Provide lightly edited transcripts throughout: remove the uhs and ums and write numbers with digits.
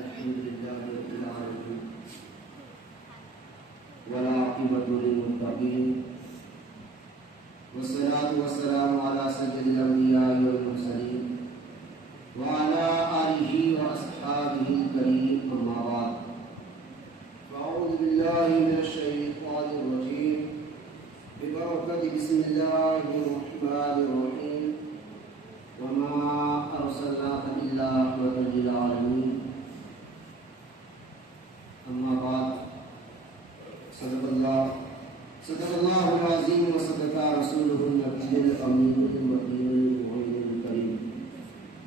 الحمد لله رب العالمين والعاقبة للمتقين والصلاة والسلام على سيد الأنبياء والمرسلين وعلى آله وأصحابه الكريم أما بعد فأعوذ بالله من الشيطان الرجيم ببركة بسم الله الرحمن الرحيم وما أرسلناك إلا رحمة للعالمين أما بعد صدق الله العظيم وصدق رسوله النبي الأمين المتين المعين الكريم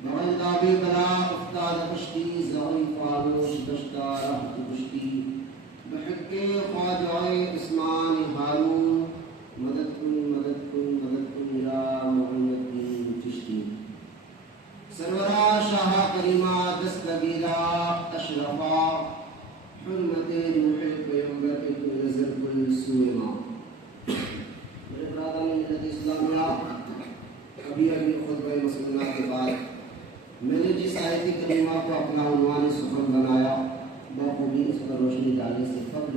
بغل دابي بلا افتاد کشتی زغی فانوش دشتا رحت کشتی بحق خواجہ عثمان ہارون مدد کن یا محمد بن چشتی سرورا شاہ کریمہ دستگیرہ اشرفا حرمت روح پیغمبر کی نظر کل سوئما میرے برادران ملت اسلامیہ ابھی خطبہ مسلمہ کے بعد میں نے جس آیت کریمہ کو اپنا عنوان سخن بنایا بخوبی اس پر روشنی ڈالنے سے قبل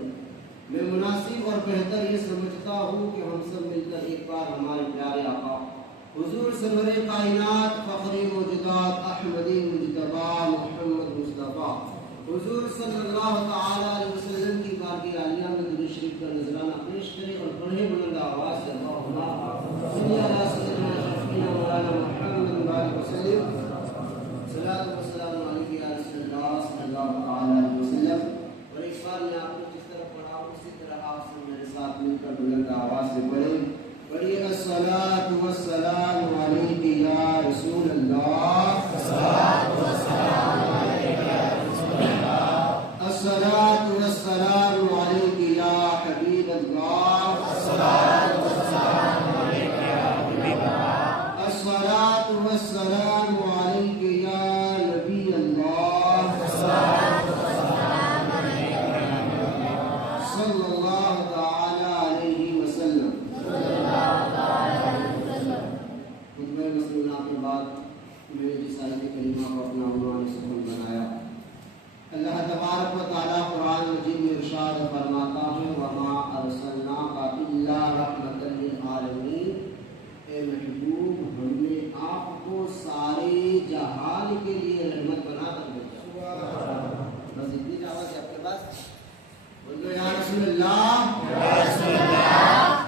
میں مناسب اور بہتر یہ سمجھتا ہوں کہ ہم سب مل کر ایک بار ہمارے پیارے آقا حضور سرور کائنات فخر موجودات احمدی مجتبی محمد مصطفیٰ حضور صلی اللہ تعالی علیہ وسلم کی بارگاہ عالیہ میں درود شریف کا نذرانہ پیش کریں اور پڑھیں بلند آواز سے اللہم صلی علی سیدنا شفیعنا مولانا محمد وآلہ وسلم صلاۃ و سلام علیہ یا رسول اللہ صلی اللہ تعالی علیہ وسلم. اور ایک بار میں آپ کو جس طرح پڑھاؤں اسی طرح آپ سے میرے ساتھ مل کر بلند آواز سے پڑھیں. پڑھیے الصلاۃ والسلام علیک یا رسول اللہ الصلاۃ والسلام علیک یا رسول اللہ الصلاۃ والسلام علیک یا حبیب اللہ الصلاۃ والسلام علیک یا حبیب اللہ الصلاۃ والسلام علیک یا نبی اللہ الصلاۃ والسلام علیک یا نبی اللہ صلی اللہ تعالی علیہ وسلم. خطبہ مسلمہ کے بعد میں نے جس آیت کریمہ کو اپنا عنوان سخن بنایا اللہ تبارک و تعالی قرآن مجید میں ارشاد فرماتا ہے وما ارسلناک الا رحمۃ للعالمین. اے محبوب ہم نے آپ کو سارے جہان کے لیے رحمت بنا کر بھیجا. بس اتنی آواز ہے آپ کے پاس بولو یا رسول اللہ یا رسول اللہ.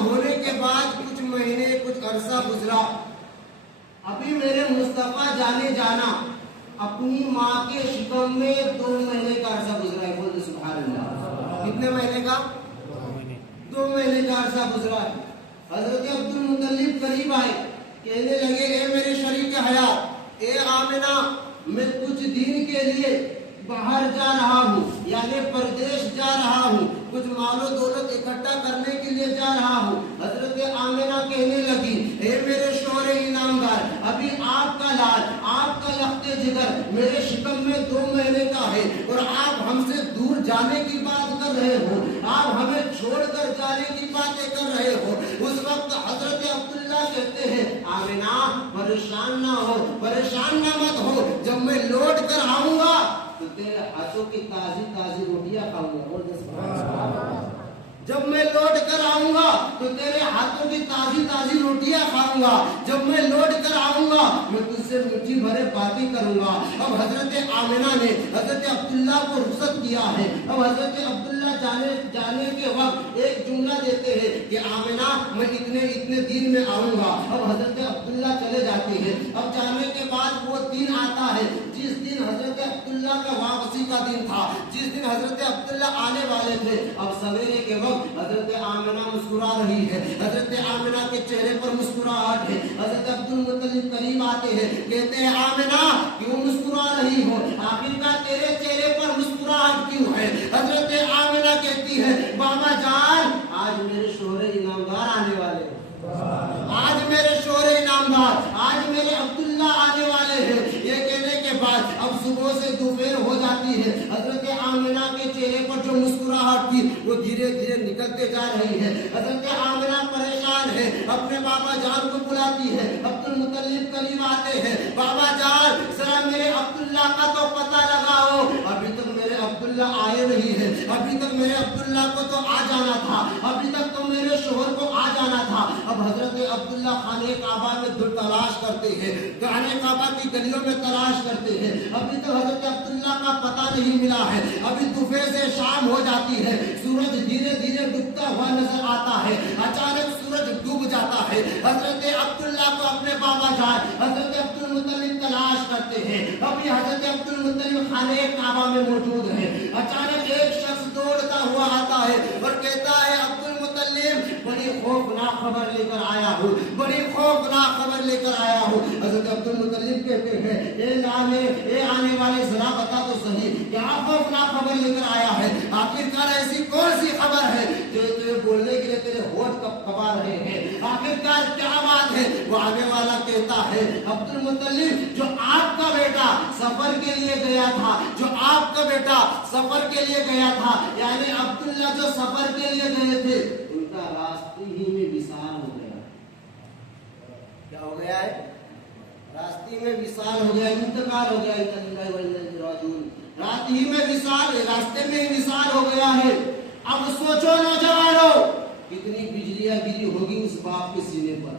ہونے کے بعد کچھ مہینے کچھ عرصہ گزرا، ابھی میرے مصطفیٰ جانے جانا اپنی ماں کے شکم میں 2 مہینے کا عرصہ گزرا ہے. بولتے سبحان اللہ. کتنے مہینے کا؟ 2 مہینے کا عرصہ گزرا ہے. حضرت عبد المطلب قریب آئے، کہنے لگے اے میرے شریک حیات، اے آمنہ، میں کچھ دن کے لیے باہر جا رہا ہوں، یعنی پردیش جا رہا ہوں، کچھ مال و دولت اکٹھا کرنے کے لیے جا رہا ہوں. حضرت آمنہ کہنے لگی اے میرے شوہر انعامدار، ابھی آپ کا لال، آپ کا لخت جگر میرے شکم میں 2 مہینے کا ہے اور آپ ہم سے دور جانے کی بات کر رہے ہو، آپ ہمیں چھوڑ کر جانے کی باتیں کر رہے ہو. اس وقت حضرت عبداللہ کہتے ہیں آمنہ پریشان نہ ہو، پریشان نہ مت ہو، جب میں لوٹ کر آؤں گا تو تیرے ہاتھوں کی تازی تازی روٹیاں کھاؤں گا. جب میں لوٹ کر آؤں گا تو تیرے ہاتھوں کی تازی تازی روٹیاں کھاؤں گا. جب میں لوٹ کر آؤں گا میں تجھ سے مٹھی بھرے باتیں کروں گا. اب حضرت آمنہ نے حضرت عبداللہ کو رخصت کیا ہے. اب حضرت عبداللہ جانے کے وقت ایک جملہ دیتے ہیں کہ آمنہ میں اتنے دن میں آؤں گا. اب حضرت عبداللہ چلے جاتے ہیں. اب جانے کے بعد وہ دن آتا ہے جس دن حضرت عبداللہ کا واپسی کا دن تھا، جس دن حضرت عبداللہ آنے والے تھے. اب سویرے کے وقت حضرت آمنہ مسکرا رہی ہے، حضرت آمنہ کے چہرے پر مسکراہٹ ہے. حضرت عبد المطلب قریب آتے ہیں، کہتے ہیں آمنہ کیوں مسکرا رہی ہو، آخرکار تیرے چہرے پر مسکراہٹ کیوں ہے؟ حضرت آمنہ کہتی ہے بابا جان آج میرے شوہر انعامدار آنے والے ہیں، آج میرے شوہر انعامدار، آج میرے عبداللہ آنے والے ہیں. یہ کہنے کے بعد اب صبح سے دوپہر ہو جاتی ہے. حضرت آمنہ کے چہرے پر جو مسکراہٹ تھی وہ دھیرے دھیرے نکلتے جا رہی ہے. حضرت آمنہ پریشان ہے، اپنے بابا جان کو بلاتی ہے. عبد المطلب قریب آتے ہیں، بابا جان ذرا میرے عبداللہ کا تو پتہ لگاؤ. ابھی تک میرے عبداللہ آئے نہیں ہے، ابھی تک میرے عبداللہ کو تو آ جانا تھا، ابھی تک تو میرے شوہر کو آ جانا تھا. اب حضرت عبداللہ خانہ کعبہ میں تلاش کرتے ہیں، خانہ کعبہ کی گلیوں میں تلاش کرتے ہیں. ابھی تک حضرت عبداللہ کا پتہ نہیں ملا ہے. ابھی دوپہر سے شام ہو جاتی ہے، سورج دھیرے دھیرے ڈوبتا ہوا نظر آتا ہے. اچانک سورج ڈوب جاتا ہے. حضرت عبداللہ کو اپنے بابا جان حضرت عبد المطلب تلاش کرتے ہیں. ابھی حضرت عبد المطلب خانہ کعبہ میں موجود ہے. اچانک ایک شخص دوڑتا ہوا آتا ہے اور کہتا ہے عبد المطلب بڑی خوفناک خبر لے کر آیا ہوں، بڑی خوفناک خبر لے کر آیا ہوں. حضرت عبد المطلب کہتے ہیں اے آنے والے ذرا بتا تو صحیح کیا خوفناک خبر لے کر آیا ہے؟ آخرکار ایسی کون سی خبر ہے جو تجھے بولنے کے لیے تیرے ہونٹ کبا رہے ہیں؟ آخرکار کیا بات ہے؟ وہ آگے والا کہتا ہے عبد المطلب جو آپ کا بیٹا سفر کے لیے گیا تھا، جو آپ کا بیٹا سفر کے لیے گیا تھا، یعنی عبداللہ جو سفر کے لیے گئے تھے ان کا راستے ہی میں وصال ہو گیا. کیا ہو گیا ہے؟ راستے میں وصال ہو گیا، انتقال ہو گیا. رات ہی میں وصال، راستے میں وصال ہو گیا ہے. اب سوچو نوجوانوں کتنی بجلیاں گری ہوگی اس باپ کے سینے پر.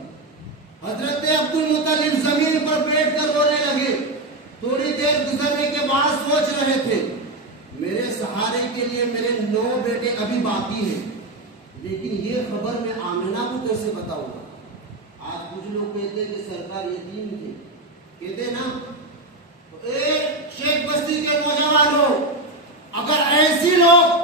حضرت عبد المطلب زمین پر بیٹھ کر رونے لگے. تھوڑی دیر گزرنے کے بعد سوچ رہے تھے میرے سہارے کے لیے میرے 9 بیٹے ابھی باقی ہیں، لیکن یہ خبر میں آمنہ کو کیسے بتاؤں گا؟ آج کچھ لوگ کہتے ہیں کہ سرکار یتیم تھے، کہتے نا شیخ بستی کے نوجوانوں اگر ایسی لوگ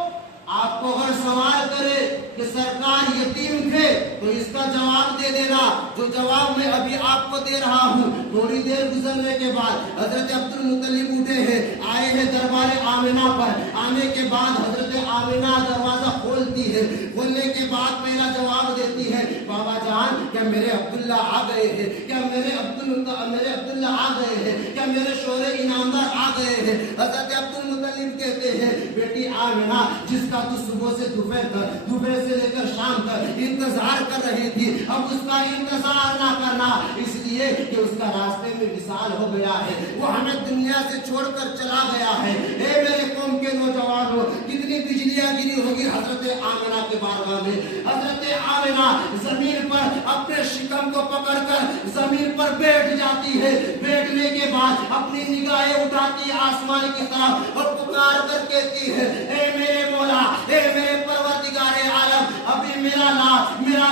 آپ کو اگر سوال کرے کہ سرکار یتیم تھے تو اس کا جواب دے دینا جو جواب میں ابھی آپ کو دے رہا ہوں. تھوڑی دیر گزرنے کے بعد حضرت عبد المطلب اٹھے ہیں، آئے ہیں دربار آمنہ پر. آنے کے بعد حضرت آمنہ دروازہ کھولتی ہے. کھولنے کے بعد پہلا جواب دیتی ہے بابا جان کیا میرے عبداللہ آ گئے ہیں؟ کیا میرے عبداللہ آ گئے ہیں؟ کیا میرے شوہر انعامدار آ گئے ہیں؟ حضرت عبد المطلب کہتے ہیں بیٹی آمنہ جس کا تو صبح سے دوپہر سے لے کر شام تک انتظار کر رہی تھی، اب اس کا انتظار نہ کرنا، اس لیے کہ اس کا راستے میں وصال ہو گیا ہے، وہ ہمیں دنیا سے چھوڑ کر چلا گیا ہے. اے میرے قوم کے نوجوانوں کتنی بجلیاں گری ہوگی حضرت آمنہ کے بارگاہ میں. حضرت آمنہ زمین پر اپنے شکم کو پکڑ کر زمین پر بیٹھ جاتی ہے. بیٹھنے کے بعد اپنی نگاہیں اٹھاتی ہے آسمان کی طرف اور پکار کر کہتی ہے اے میرے مولا، اے میرے پروردگار عالم، ابھی میرا نام، میرا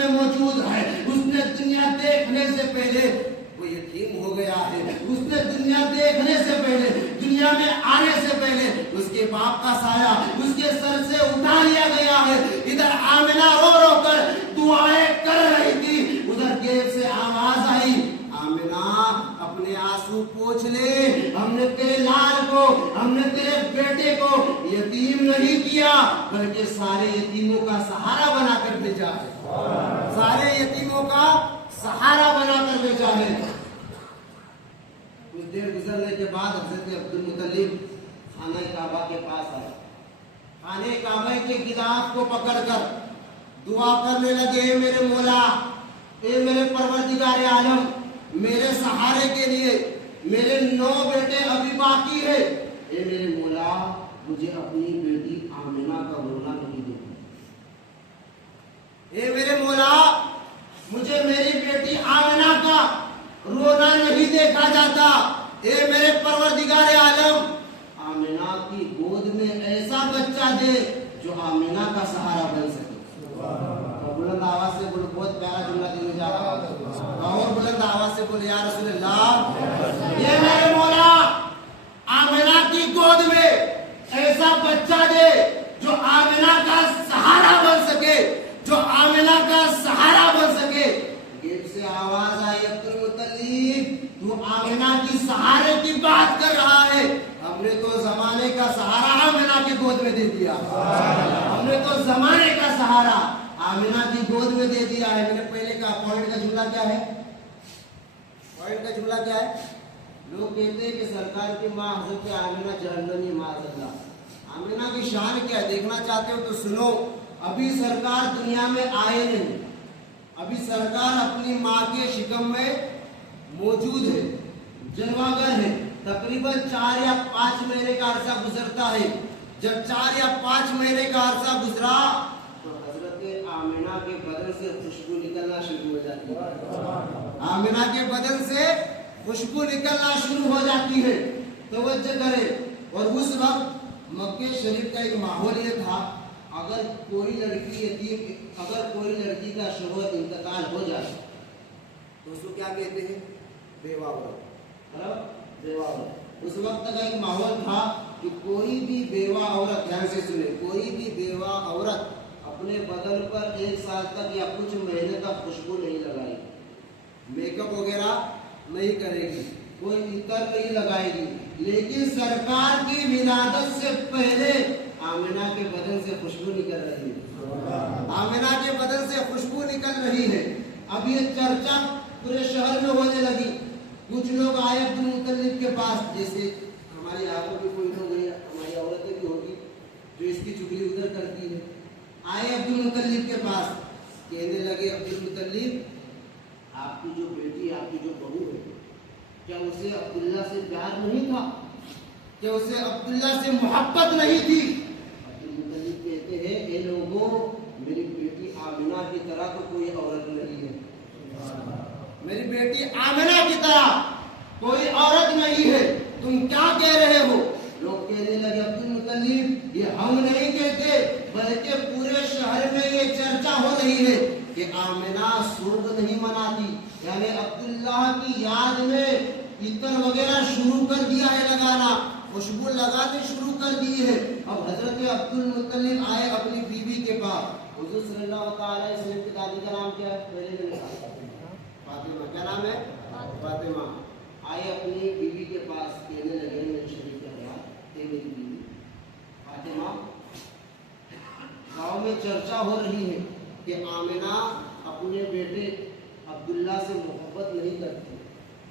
میں موجود ہے. اس نے دنیا دیکھنے سے پہلے وہ یتیم ہو گیا ہے. اس نے دنیا دیکھنے سے پہلے, دنیا میں آنے سے پہلے اس کے باپ کا سایہ اس کے سر سے اٹھا لیا گیا ہے. ادھر آمنہ رو رو کر دعائیں کر رہی تھی, ادھر گیٹ سے آواز آئی, آمنہ اپنے آنسو پوچھ لے, ہم نے تیرے لال کو, ہم نے تیرے بیٹے کو یتیم نہیں کیا بلکہ سارے یتیموں کا سہارا بنا کر بھیجا ہے. سارے یتیموں کا سہارا بنا کر بھیجا ہے. کچھ دیر گزرنے کے بعد حضرت عبدالمطلب خانہ کعبہ کے پاس آئے. خانہ کعبہ کے گلاف کو پکڑ کر دعا کرنے لگے, اے میرے مولا, اے میرے پروردگار عالم, میرے سہارے کے لیے میرے 9 بیٹے ابھی باقی ہے. اے میرے مولا, مجھے اپنی بیٹی آمنہ کا رونا نہیں دیکھا. اے میرے مولا, مجھے میری بیٹی آمنہ کا رونا نہیں دیکھا جاتا. اے میرے پروردگار عالم, آمنہ کی گود میں ایسا بچہ دے جو آمنہ کا سہارا بن سکے. بلند آواز سے بولو, بہت پیارا جملہ دینے جا رہا ہوں, اور بلند آواز سے بولو, یا رسول اللہ, یہ میرے مولا آمنہ کی گود میں ایسا بچہ دے جو آمنہ کا سہارا بن سکے, جو آمنہ کا سہارا بن سکے. گیٹ سے آواز آئی, عبدالمطلب تو آمنہ کی سہارے کی بات کر رہا ہے, ہم نے تو زمانے کا سہارا آمنہ کی گود میں دے دیا. ہم نے تو زمانے کا سہارا آمنہ کی گود میں دے دیا ہے. میں نے پہلے کہا پوائنٹ کا جملہ کیا ہے, پوائنٹ کا جملہ کیا ہے. لوگ کہتے ہیں کہ سرکار کی ماں حضرت آمنہ جہنمی معاذ اللہ. آمنہ کی شان کیا ہے دیکھنا چاہتے ہو تو سنو. ابھی سرکار دنیا میں آئے نہیں, ابھی سرکار اپنی ماں کے شکم میں موجود ہے, جلوہ گر ہے. تقریباً 4 یا 5 مہینے کا عرصہ گزرتا ہے. جب 4 یا 5 مہینے کا عرصہ گزرا تو حضرت آمنہ کے بدن سے خوشبو نکلنا شروع ہو جاتی ہے. آمنہ کے بدن سے خوشبو نکلنا شروع ہو جاتی ہے. توجہ کرے. اور اس وقت مکہ شریف کا ایک ماحول یہ تھا, اگر کوئی لڑکی یتیم, اگر کوئی لڑکی کا شوہر انتقال ہو جائے تو اس کو کیا کہتے ہیں, بیوہ عورت. بیوہ عورت. اس وقت کا ایک ماحول تھا کہ کوئی بھی بیوہ عورت, دھیان سے سنیں, کوئی بھی بیوہ عورت اپنے بدن پر 1 سال تک یا کچھ مہینے تک خوشبو نہیں لگائے گی, میک اپ وغیرہ نہیں کرے گی, کوئی عطر نہیں لگائے گی. لیکن سرکار کی ولادت سے پہلے آمنہ کے بدن سے خوشبو نکل رہی ہے. آمنہ کے بدن سے خوشبو نکل رہی ہے. اب یہ چرچا پورے شہر میں ہونے لگی. کچھ لوگ آئے عبدالمطلب کے پاس, جیسے ہماری آنکھوں کی کوئی لوگ ہیں, ہماری عورتیں بھی ہوگی جو اس کی چگلی ادھر کرتی ہے. آئے عبدالمطلب کے پاس, کہنے لگے, عبدالمطلب آپ کی جو بیٹی, آپ کی جو بہو ہے, کیا اسے عبداللہ سے پیار نہیں تھا, کیا اسے عبداللہ سے محبت نہیں تھی؟ عبدالمطلب کہتے ہیں, اے لوگوں, میری بیٹی آمنہ کی طرح تو کوئی عورت نہیں ہے. میری بیٹی آمنہ کی طرح کوئی عورت نہیں ہے. تم کیا کہہ رہے ہو؟ لوگ کہنے لگے, عبدالمطلب یہ ہم نہیں کہتے بلکہ پورے شہر میں یہ چرچا ہو رہی ہے کہ آمنہ سرگ نہیں مناتی. یعنی عبداللہ کی یاد میں عطر وغیرہ شروع کر دیا ہے لگانا, خوشبو لگانے شروع کر دی ہے. اب حضرت عبدالمطلب آئے اپنی بیوی کے پاس. حضور صلی اللہ تعالی علیہ وسلم کی دادی کا نام کیا ہے, پہلے میں نے کہا فاطمہ. کیا نام ہے؟ فاطمہ. آئے اپنی بیوی کے پاس, کہنے لگے, میرے شریف کا خیال, اے میری بیوی فاطمہ, گاؤں میں چرچا ہو رہی ہے کہ آمنہ اپنے بیٹے عبداللہ سے محبت نہیں کرتی.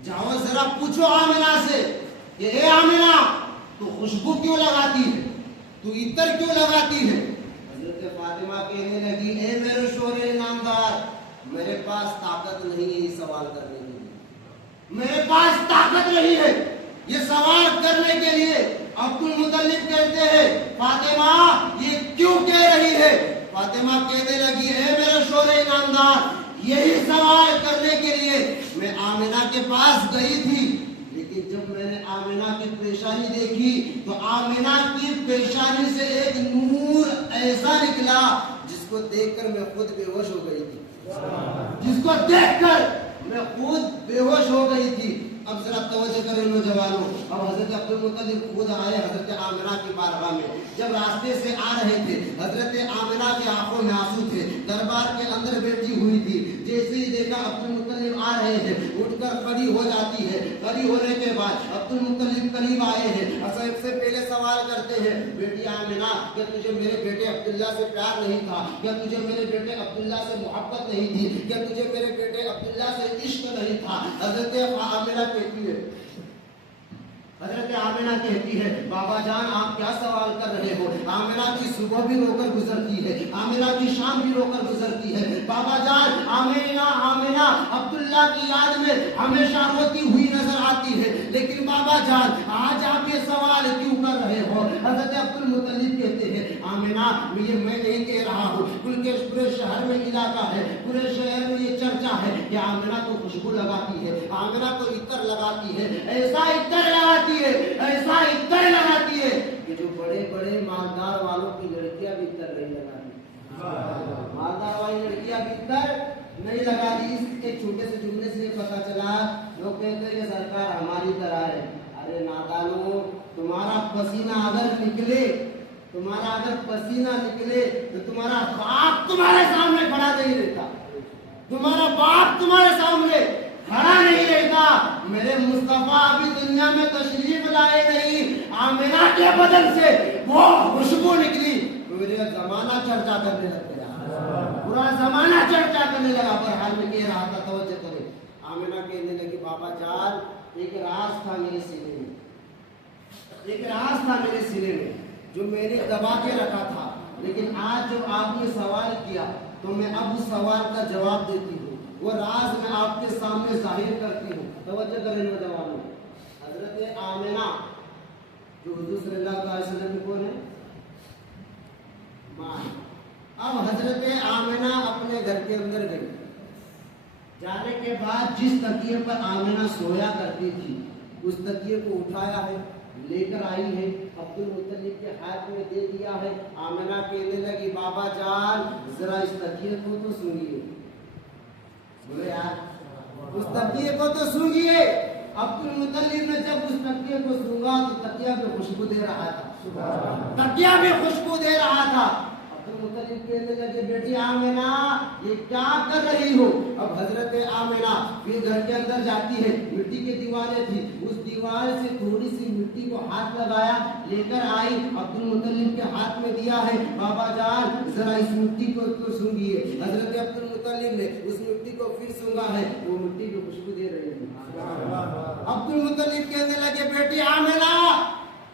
جاؤ ذرا پوچھو آمنہ سے کہ اے آمنہ, تو خوشبو کیوں لگاتی ہے, تو عطر کیوں لگاتی ہے؟ حضرت فاطمہ کہنے لگی, اے میرے شوہر نامدار, میرے پاس طاقت نہیں ہے یہ سوال کرنے کے لیے, میرے پاس طاقت نہیں ہے یہ سوال کرنے کے لیے. عبدالمطلب کہتے ہیں, فاطمہ یہ کیوں کہہ رہی ہے؟ فاطمہ کہنے لگی, اے میرے شوہر نامدار, یہی سوال کرنے کے لیے میں آمنہ کے پاس گئی تھی, لیکن جب میں نے آمنہ کی پیشانی دیکھی تو آمنہ کی پیشانی سے ایک نور ایسا نکلا جس کو دیکھ کر میں خود بے ہوش ہو گئی تھی. جس کو دیکھ کر میں خود بے ہوش ہو گئی تھی. اب ذرا توجہ کریں نوجوانوں. اب حضرت عبد المطلب خود آئے حضرت آمنہ کی بارگاہ میں. جب راستے سے آ رہے تھے حضرت آمنہ کی آنکھوں میں آنسو تھے. دربار کے اندر بیٹھی ہوئی تھی. جیسے ہی دیکھا عبد المطلب آ رہے ہیں اٹھ کر کھڑی ہو جاتی ہے. کھڑی ہونے کے بعد عبد المطلب قریب آئے ہیں. سب سے پہلے سوال کرتے ہیں, بیٹی آمنہ کیا تجھے میرے بیٹے عبداللہ سے پیار نہیں تھا؟ کیا تجھے میرے بیٹے عبداللہ سے محبت نہیں تھی؟ کیا تجھے میرے بیٹے عبداللہ سے عشق نہیں تھا؟ حضرت آمنہ کہتی ہے بابا جان آپ کیا سوال کر رہے ہو؟ آمنہ کی صبح بھی رو کر گزرتی ہے, آمنہ کی شام بھی رو کر گزرتی ہے. بابا جان آمنہ عبداللہ کی یاد میں ہمیشہ روتی ہوئی نظر آتی ہے. لیکن بابا جان آج آپ یہ سوال کیوں کر رہے ہو؟ حضرت عبد المطلب کہتے ہیں آمنہ یہ میں نہیں کہہ رہا ہوں, پورے شہر میں علاقہ ہے, پورے شہر میں یہ چرچا ہے کہ آمنہ کو خوشبو لگاتی ہے, آمنہ کو عطر لگاتی ہے, ایسا عطر لگاتی ہے کہ جو بڑے بڑے مالدار والوں کی لڑکیاں بھی عطر نہیں لگاتی. مالدار والی لڑکیاں بھی عطر نہیں لگاتی. اس ایک چھوٹے سے جملے سے پتا چلا لوگ کہتے ہیں کہ سرکار ہماری طرح ہے. ارے نادانو, تمہارا پسینہ اگر نکلے تو تمہارا باپ تمہارے سامنے کھڑا نہیں رہتا. تمہارا باپ تمہارے سامنے کھڑا نہیں رہتا. میرے مصطفیٰ ابھی دنیا میں تشریف لائے نہیں, آمنہ کے بدن سے وہ خوشبو نکلی. پورا زمانہ چرچا کرنے لگ گیا, پورا زمانہ چرچا کرنے لگا. پر حال میں کہہ رہا تھا, توجہ کرے. آمنہ کہنے لگی بابا جان ایک راز تھا میرے سینے میں, جو میں نے دبا کے رکھا تھا. لیکن آج جب آپ نے سوال کیا تو میں اب اس سوال کا جواب دیتی ہوں. وہ راز میں آپ کے سامنے ظاہر کرتی ہوں. توجہ کریں نوجوانوں. حضرت آمنہ جو حضور صلی اللہ علیہ وسلم کی کون ہے؟ ماں. اب حضرت آمنہ اپنے گھر کے اندر گئی. جانے کے بعد جس تکیے پر آمنہ سویا کرتی تھی اس تکیے کو اٹھایا ہے, لے کر آئی ہے, عبد المطلب کے ہاتھ میں دے دیا ہے. آمنہ کہنے لگی بابا جان ذرا اس تکیے کو تو سنیے. بولے یار اس تکیے کو تو سنیے. عبد المطلب نے جب اس تکیے کو سونگا تو تکیہ بھی خوشبو دے رہا تھا. عبد المطلب کہنے لگے بیٹی آمنہ یہ کیا کر رہی ہو؟ اب حضرت آمنہ پھر گھر کے اندر جاتی ہے. مٹی کی دیواریں تھی, اس دیوار سے تھوڑی سی مٹی کو ہاتھ لگایا, لے کر آئی, عبد المطلب کے ہاتھ میں دیا ہے. بابا جان ذرا اس مٹی کو تو سونگیے. حضرت عبد المطلب نے اس مٹی کو پھر سونگا ہے, وہ مٹی بھی خوشبو دے رہی ہے. عبد المطلب کہنے لگے بیٹی آمنہ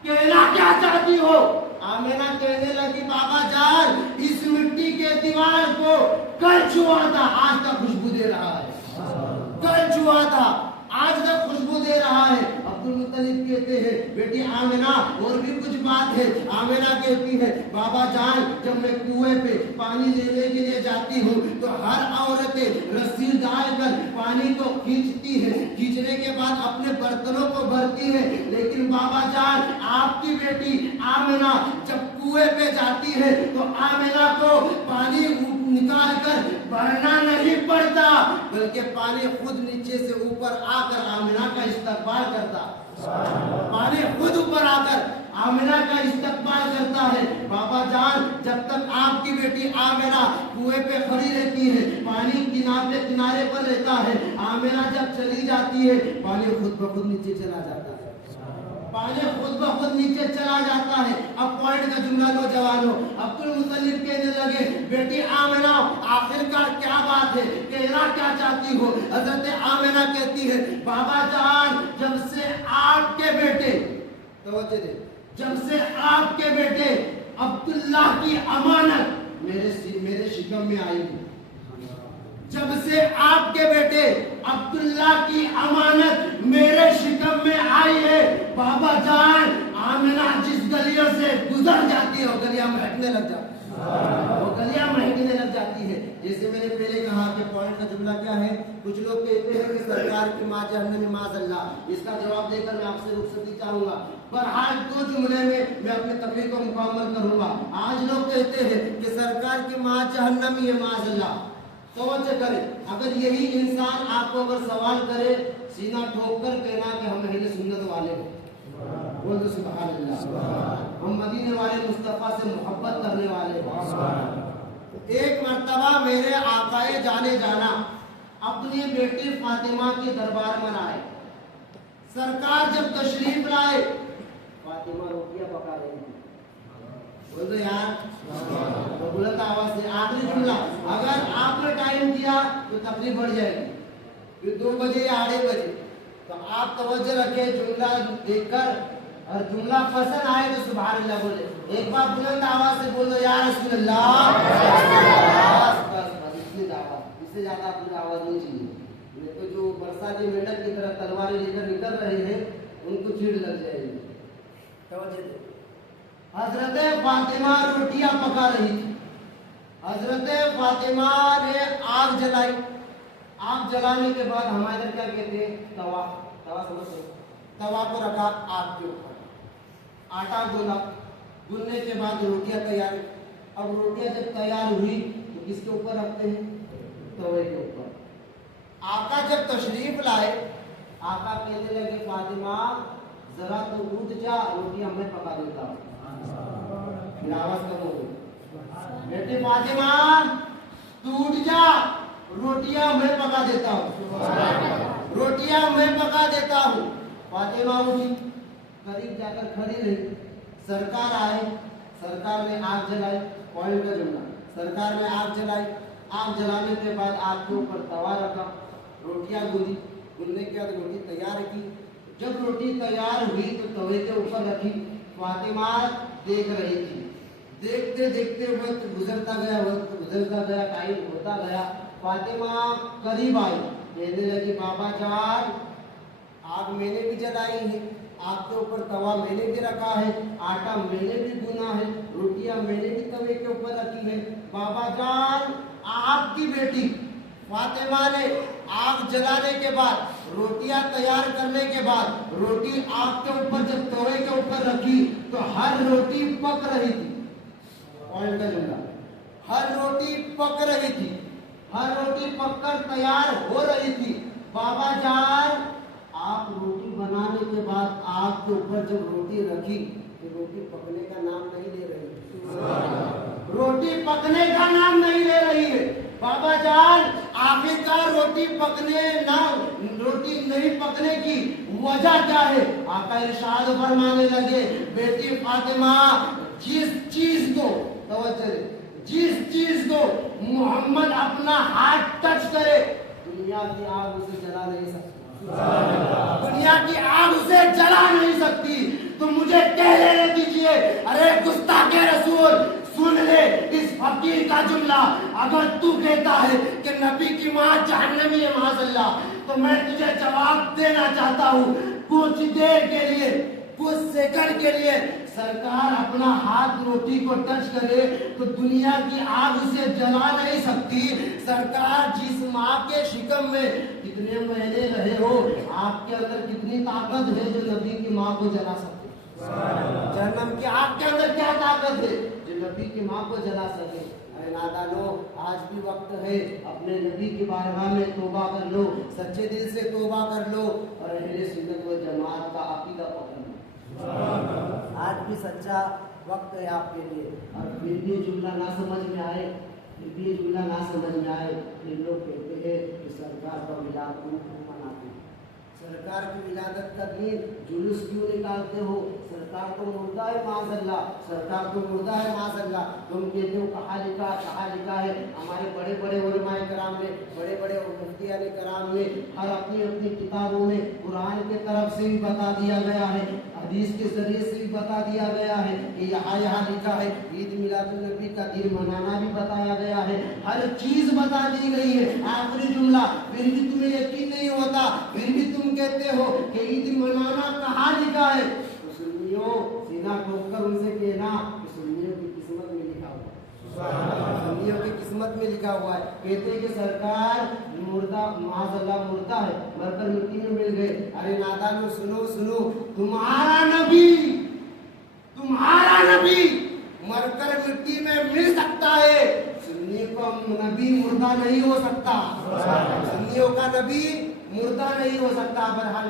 کہنا کیا چاہتی ہو؟ آمنہ کہنے لگی بابا جان اس مٹی کے دیوار کو کل چھوا تھا آج تک خوشبو دے رہا ہے. کل چھوا تھا آج تک خوشبو دے رہا ہے. عبد المطلب کہتے ہیں بیٹی آمنہ اور بھی کچھ بات ہے. آمنہ کہتی ہے بابا جان جب میں کنویں پہ پانی لینے کے لیے جاتی ہوں تو ہر عورتیں رسی ڈال کر پانی کو کھینچتی ہے, کھینچنے کے بعد اپنے برتنوں کو بھرتی ہے. لیکن بابا جان آپ کی بیٹی آمنہ جب کنویں پہ جاتی ہے تو آمنہ کو پانی نکال کر بھرنا نہیں پڑتا, بلکہ پانی خود نیچے سے اوپر آ کر آمنہ کا استقبال کرتا. پانی خود اوپر آ کر آمنہ کا استقبال کرتا ہے. بابا جان جب تک آپ کی بیٹی آمنہ کنویں پہ کھڑی رہتی ہے پانی کنارے پر رہتا ہے. آمنہ جب چلی جاتی ہے پانی خود بخود نیچے چلا جاتا ہے. اب پوائنٹ کا جملہ نوجوانوں. عبد المطلب کہنے لگے بیٹی آمنہ آخر کار کیا بات ہے, کہنا کیا چاہتی ہو؟ حضرت آمنہ کہتی ہے بابا جان جب سے آپ کے بیٹے, توجہ دے, جب سے آپ کے بیٹے عبداللہ کی امانت میرے شکم میں آئی ہے, جب سے آپ کے بیٹے عبداللہ کی امانت میرے شکم میں آئی ہے, بابا جان آمنہ جس گلیوں سے گزر جاتی ہے وہ گلیاں مہکنے لگ جاتی ہے. جیسے میں نے پہلے کہا کہ پوائنٹ کا جملہ کیا ہے. کچھ لوگ کہتے ہیں کہ سرکار کی ماں جہنم میں معاذ اللہ. اس کا جواب دے کر میں آپ سے رخصتی چاہوں گا. بہرحال دو جملے میں اپنی تقریر کو مکمل کروں گا. آج لوگ کہتے ہیں کہ سرکار کی ماں جہنم میں معاذ اللہ. توجہ کرے. اگر یہی انسان آپ کو اگر سوال کرے سینہ ٹھوک کر کہنا کہ ہم اہل سنت والے ہیں. بول دو سبحان اللہ. ہم مدینے والے مصطفیٰ سے محبت کرنے والے ہیں. ایک مرتبہ میرے آقائے جانے جانا اپنی بیٹی فاطمہ کے دربار میں آئے. سرکار جب تشریف لائے فاطمہ روٹیاں پکا رہی تھی. بول دو یار بلند آواز سے. آخری جملہ اگر آپ نے ٹائم دیا تو تکلیف بڑھ جائے گی. پھر 2 بجے یا 2:30 بجے تو آپ توجہ رکھیں جملہ دیکھ کر اور جملہ پسند آئے تو سبحان اللہ بولے. ایک بار بلند آواز سے بول دو یا رسول اللہ. بس اس سے زیادہ اپنی آواز نہیں چاہیے. نہیں تو جو برساتی مینڈک کی طرح تلواریں لے کر نکل رہے ہیں ان کو چیڑ لگ جائے گی. توجہ دے. حضرت فاطمہ روٹیاں پکا رہی تھی. حضرت فاطمہ نے آگ جلائی. آگ جلانے کے بعد ہمارے ادھر کیا کہتے ہیں توا. توا سمجھتے ہیں. توا کو رکھا آگ کے اوپر. آٹا گولا. گلنے کے بعد روٹیاں تیار. اب روٹیاں جب تیار ہوئی تو کس کے اوپر رکھتے ہیں؟ توے کے اوپر. آقا جب تشریف لائے آقا کہنے لگے فاطمہ ذرا تو اٹھ جا روٹیاں میں پکا دیتا ہوں. پھر آواز کم ہو گئی. بیٹی فاطمہ تو اٹھ جا روٹیاں میں پکا دیتا ہوں. روٹیاں میں پکا دیتا ہوں. فاطمہ اٹھی قریب جا کر کھڑی رہی. سرکار آئے. سرکار نے آگ جلائی. پوائنٹ کا جملہ. سرکار نے آگ جلائی. آگ جلانے کے بعد آگ کے اوپر توا رکھا. روٹیاں گلی. گلنے کے بعد روٹی تیار کی. جب روٹی تیار ہوئی تو توے کے اوپر رکھی. فاطمہ دیکھ رہی تھی. دیکھتے دیکھتے وقت گزرتا گیا. وقت گزرتا گیا. ٹائم ہوتا گیا. فاطمہ قریب آئی. کہنے لگی بابا جان آگ میں نے بھی جلائی ہے. آگ کے اوپر توا میں نے بھی رکھا ہے. آٹا میں نے بھی گنا ہے. روٹیاں میں نے بھی توے کے اوپر رکھی ہے. بابا جان آپ کی بیٹی فاطمہ نے آگ جلانے کے بعد روٹیاں تیار کرنے کے بعد روٹی آگ کے اوپر جب توے کے اوپر رکھی تو ہر روٹی پک رہی تھی. پوائنٹ کا جملہ. ہر روٹی پک رہی تھی. ہر روٹی پک کر تیار ہو رہی تھی. بابا جان آپ روٹی بنانے کے بعد آگ کے اوپر جب روٹی رکھی تو روٹی پکنے کا نام نہیں لے رہی. روٹی پکنے کا نام نہیں لے رہی ہے. بابا جان آخرکار روٹی پکنے نہ روٹی نہیں پکنے کی وجہ کیا ہے؟ آقا ارشاد فرمانے لگے بیٹی فاطمہ جس چیز کو توجہ دے جس چیز کو محمد اپنا ہاتھ ٹچ کرے دنیا کی آگ اسے جلا نہیں سکتی. دنیا کی آگ اسے جلا نہیں سکتی. تو مجھے کہہ لینے دیجئے ارے گستاخ رسول سن لے اس فقیر کا جملہ. اگر تو کہتا ہے کہ نبی کی ماں جہنمی ہے معاذ اللہ تو میں تجھے جواب دینا چاہتا ہوں. کچھ دیر کے لیے کچھ سیکنڈ کے لیے سرکار اپنا ہاتھ روٹی کو ٹچ کرے تو دنیا کی آگ اسے جلا نہیں سکتی. سرکار جس ماں کے شکم میں کتنے مہینے رہے ہو آپ کے اندر کتنی طاقت ہے جو نبی کی ماں کو جلا سکتی. جہنم کی آگ کے اندر کیا طاقت ہے جو نبی کی ماں کو جلا سکے. اے نادانو آج بھی وقت ہے اپنے نبی کی بارگاہ میں توبہ کر لو. سچے دل سے توبہ کر لو اور اہل سنت و جماعت کا عقیدہ پکڑ لو. آج بھی سچا وقت ہے آپ کے لیے. اور پھر بھی جملہ نہ سمجھ میں آئے پھر لوگ کہتے ہیں کہ سرکار کا میلاد کیوں مناتے ہیں. سرکار کی ولادت کا دن جلوس کیوں نکالتے ہو؟ سرکار کو مردہ ہے معاذ اللہ. سرکار کو مردہ ہے معاذ اللہ. تم کہتے ہو کہاں لکھا ہے. ہمارے بڑے بڑے علماء کرام نے بڑے بڑے مفتیان کرام نے ہر اپنی اپنی کتابوں میں قرآن کے طرف سے بھی بتا دیا گیا ہے حدیث کے ذریعے سے بھی بتا دیا گیا ہے کہ یہاں لکھا ہے. عید میلاد النبی کا دن منانا بھی بتایا گیا ہے. ہر چیز بتا دی گئی ہے. آخری جملہ پھر بھی تمہیں یقین نہیں ہوتا. پھر بھی تم کہتے ہو کہ عید منانا کہاں لکھا ہے. تو سنیوں سینہ ٹھوک کر ان سے کہنا کہ سنیوں کی قسمت میں لکھا ہوا ہے. سنیوں کی قسمت میں لکھا ہوا ہے. کہتے ہیں کہ سرکار مردہ معاذ اللہ مردہ ہے مر کر مٹی میں مل گئے. ارے نادانو سنو تمہارا نبی مر کر مٹی میں مل سکتا ہے. سنی کو کا نبی مردہ نہیں ہو سکتا، سنیوں کا نبی مردہ نہیں ہو سکتا، بہرحال